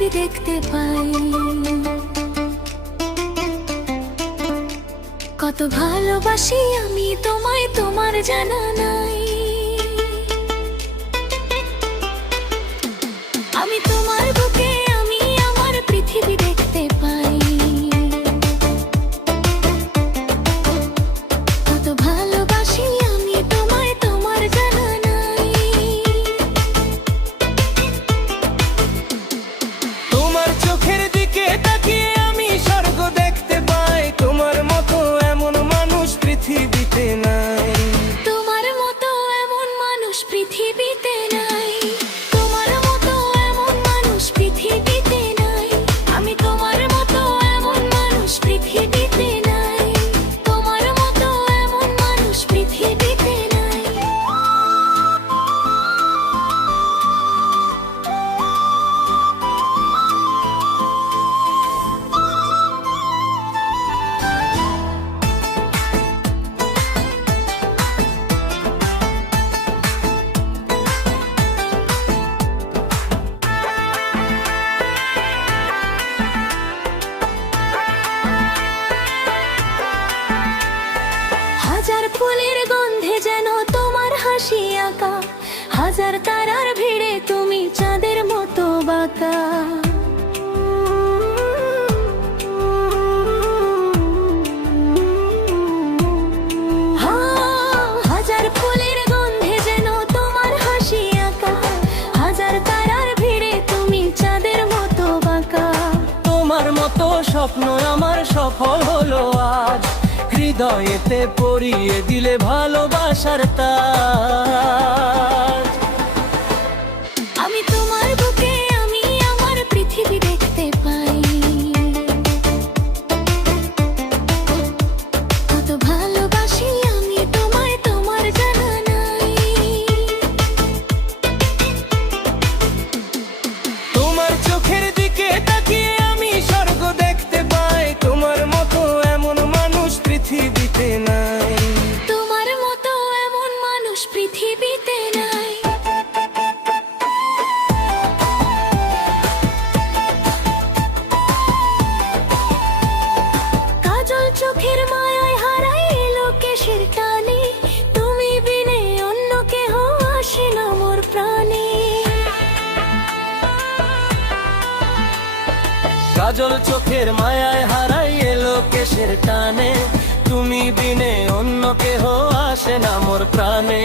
পৃথিবী দেখতে পাই। কত ভালোবাসি আমি তোমায়, তোমার জানা নাই। আমি তোমার বুকে, আমি আমার পৃথিবী দেখতে পাই। কত ভালোবাসি আমি তোমায়, তোমার জানা নাই। তোমার চোখের দিকে তাকিয়ে আমি স্বর্গ দেখতে পাই। তোমার মতো এমন মানুষ পৃথিবীতে নাই। তোমার মতো এমন মানুষ পৃথিবীতে নাই। তোমার মতো এমন মানুষ পৃথিবীতে নাই। আমি তোমার মতো এমন মানুষ পৃথিবীতে নাই। তোমার মতো এমন মানুষ পৃথিবীতে নাই। হাজার ফুলের গন্ধে যেন তোমার হাসি আঁকা, হাজার তারার ভিড়ে তুমি চাঁদের মতো বাঁকা। হাজার ফুলের গন্ধে যেন তোমার হাসি আঁকা, হাজার তারার ভিড়ে তুমি চাঁদের মতো বাঁকা। তোমার মতো স্বপ্ন আমার সফল হলো আজ। হৃদয়েতে পরিয়ে দিলে ভালোবাসার তাজ। আমি তোমার বুকে, আমি আমার পৃথিবী দেখতে পাই। কত ভালোবাসি আমি তোমায়, তোমার জানা নাই। তোমার চোখের দিকে তাকিয়ে আমি স্বর্গ দেখতে পাই। তোমার মতো এমন মানুষ পৃথিবীতে নাই। তোমার মতো এমন মানুষ পৃথিবীতে নাই। কাজল চোখের মায়ায় হারাই লোকেশের টানে, তুমি বিনে অন্য কেহ আসে না মোর প্রাণে। কাজল চোখের মায়ায় হারাই এলো কেশের টানে। তুমি বিনে অন্য কেহ আসে না মোর প্রাণে।